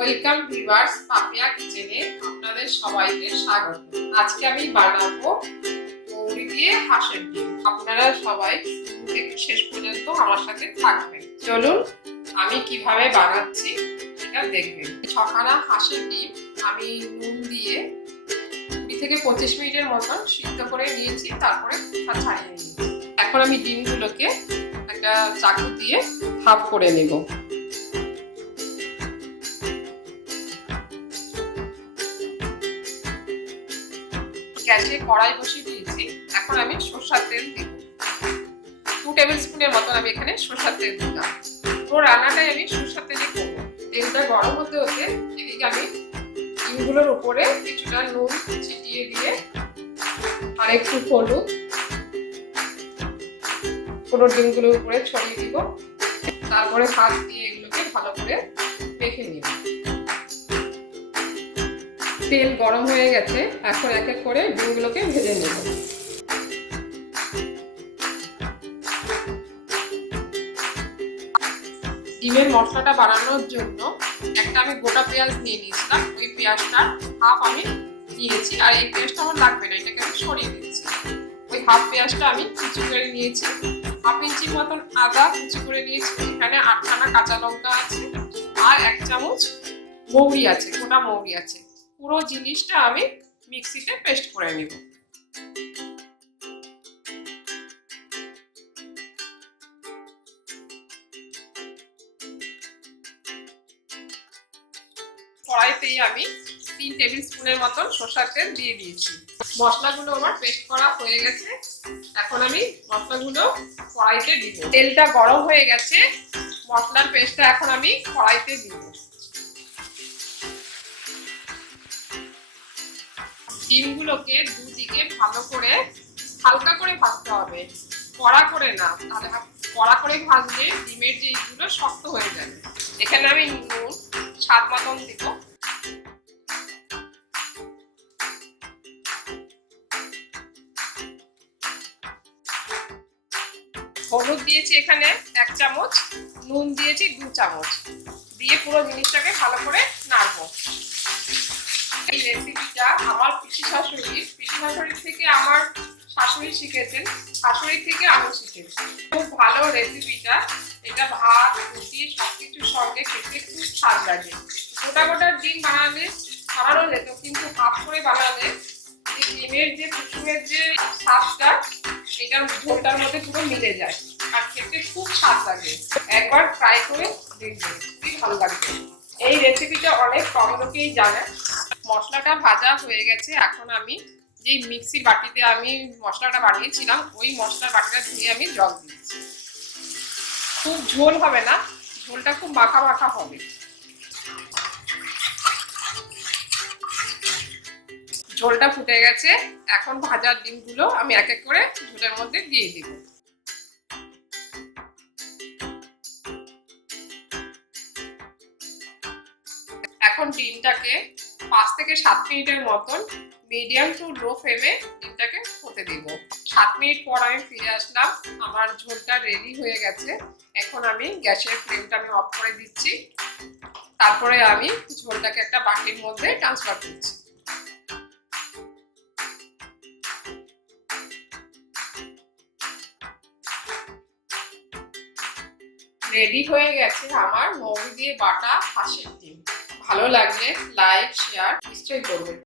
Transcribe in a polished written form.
Welcome viewers, Papiya কিচেনে আপনাদের সবাইকে স্বাগত। আজকে আমি বানাবো মৌরি দিয়ে হাঁসের ডিম। আপনারা সবাই শুরু থেকে শেষ পর্যন্ত আমার সাথে থাকবেন। চলুন আমি কিভাবে বানাচ্ছি সেটা দেখবেন। ছখানা হাঁসের ডিম আমি নুন দিয়ে 20 থেকে 25 মিনিটের মতন সিদ্ধ করে নিয়েছি, তারপরে খোসা ছাড়িয়ে নিয়েছি। এখন আমি ডিমগুলোকে একটা চাকু দিয়ে হাফ করে নেব। গ্যাসে কড়াই বসিয়ে দিয়েছি। এখন আমি সরষের তেল দিব 2 টেবিল স্পুনের মতন। আমি এখানে সরষের তেল দিলাম। পুরো রান্নাটাই আমি সরষের তেলই করব। তেলটা গরম হতে হতে এদিকে আমি ডিমগুলোর উপরে কিছুটা নুন ছিটিয়ে দিয়ে আর একটু হলুদ পুরো ডিমগুলোর উপরে ছড়িয়ে দিব। তারপরে হাত দিয়ে এগুলোকে ভালো করে মেখে নিব। তেল গরম হয়ে গেছে, এখন এক এক করে ডিমগুলোকে ভেজে নেব। ডিমের মশলাটা বানানোর জন্য একটা আমি গোটা পেঁয়াজ নিয়ে নিয়েছিলাম। ওই পেঁয়াজটা হাফ আমি নিয়েছি, আর এই পেঁয়াজটা আমার লাগবে না, এটাকে আমি সরিয়ে দিচ্ছি। ওই হাফ পেঁয়াজটা আমি কুচি করে নিয়েছি। হাফ ইঞ্চির মতন আদা কুচি করে নিয়েছি। এখানে 8খানা কাঁচা লঙ্কা আছে আর 1 চামচ মৌরি আছে, গোটা মৌরি আছে। পুরো জিনিসটা আমি মিক্সিতে পেস্ট করে নেব। কড়াইতেই আমি 3 টেবিল স্পুনের মতন সরষের তেল দিয়ে দিয়েছি। মশলাগুলো আমার পেস্ট করা হয়ে গেছে। এখন আমি মশলাগুলো কড়াইতে দিব। তেলটা গরম হয়ে গেছে, মশলার পেস্টটা এখন আমি কড়াইতে দিব। ডিমগুলোকে দুদিকে ভালো করে হালকা করে ভাজতে হবে, কড়া করে না, তাহলে কড়া করে ভাজলে ডিমের যে এইগুলো শক্ত হয়ে যাবে। এখানে আমি নুন স্বাদ মতন দিব। হলুদ দিয়েছি এখানে 1 চামচ, নুন দিয়েছি 2 চামচ, দিয়ে পুরো জিনিসটাকে ভালো করে নাড়বো। এই রেসিপিটা আমার পিসি শাশুড়ি থেকে আমার শাশুড়ি শিখেছেন, শাশুড়ি থেকে আমি শিখেছি। খুব ভালো রেসিপিটা। এটা ভাত রুটি সবকিছুর সঙ্গে খেতে খুব স্বাদ লাগে। গোটা গোটা ডিম বানালে বানানো যেত, কিন্তু হাফ করে বানালে ডিমের যে কুসুমের যে স্বাদটা এটা ঝোলটার মধ্যে পুরো মিলে যায় আর খেতে খুব স্বাদ লাগে। একবার ট্রাই করে দেখবেন, খুবই ভালো লাগবে। এই রেসিপিটা অনেক কম লোকেই জানে। মশলাটা ভাজা হয়ে গেছে। এখন আমি যে মিক্সির বাটিতে আমি মশলাটা বানিয়েছিলাম ওই মশলার বাটিটা ধুয়ে আমি জল দিয়েছি। খুব ঝোল হবে না, ঝোলটা খুব মাখা মাখা হবে। ঝোলটা ফুটে গেছে। এখন ভাজার ডিমগুলো আমি এক এক করে ঝোলের মধ্যে দিয়ে দিব। এখন ডিমটাকে 5 থেকে 7 মিনিটের মতন মিডিয়াম টু লো ফ্লেমে ডিমটাকে হতে দিব। 7 মিনিট পর আমি ফিরে আসলাম। আমার ঝোলটা রেডি হয়ে গেছে। এখন আমি গ্যাসের ফ্লেমটা আমি অফ করে দিচ্ছি। তারপরে আমি ঝোলটাকে একটা বাটির মধ্যে ট্রান্সফার করছি। রেডি হয়ে গেছে আমার মৌরি দিয়ে বাটা হাঁসের ডিম। ভালো লাগলে লাইক শেয়ার নিশ্চয়ই করবেন।